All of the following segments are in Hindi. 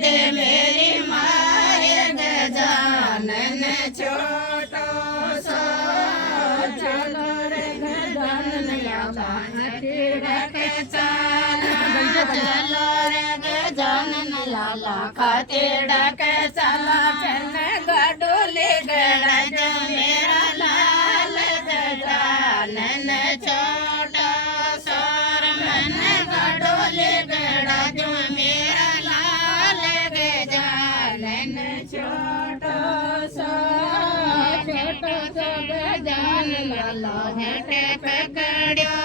दे मेरी माय गजानन छोटो सो चलो रे गजानन लाला खातीड़ा के चाला चलो रे गजानन लाला खातीड़ा के चाला चल गडोले गड़ा जो मेरा लाल गजानन छोटो सोर मन गडोले गड़ा जो मेरा लाल गजानन छोटो सो गजानन लाला हेटे पकड़ो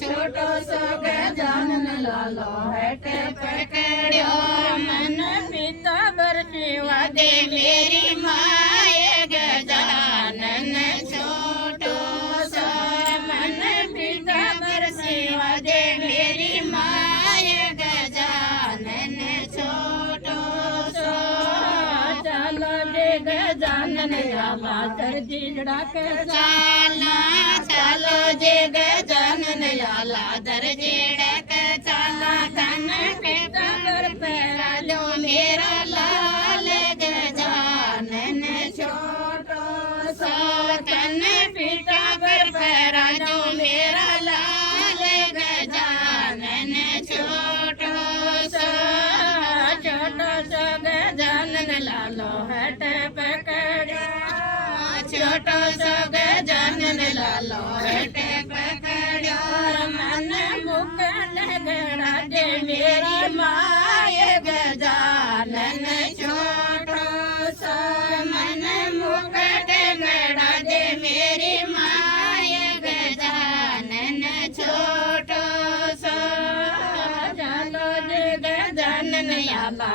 छोटो सो गजानन लाला हेटे पकड़ो मन पिता बरसिवा दे मेरी माय गजानन छोटो सो मन पिता बरसिवा दे मेरी माय गजानन छोटो सो चलो जे गजानन लाला दर्जीड़ा के चाला चलो जे गजानन लाला दर्जीड़ा के चाला तन के कबर पैरा जो मेरा लाल गजानन छोटो सो तन पिता पर पैरा जो मेरा लाल गजानन छोटो सो गजानन लालो हट पकड़ो छोटो सो गजानन लालो हट पकड़ो मन मुकुट गड़ा दे मेरी माय गजानन छोटो सो मन मुकुट गड़ा दे मेरी माय गजानन छोटो सो चलो जे गजानन लाला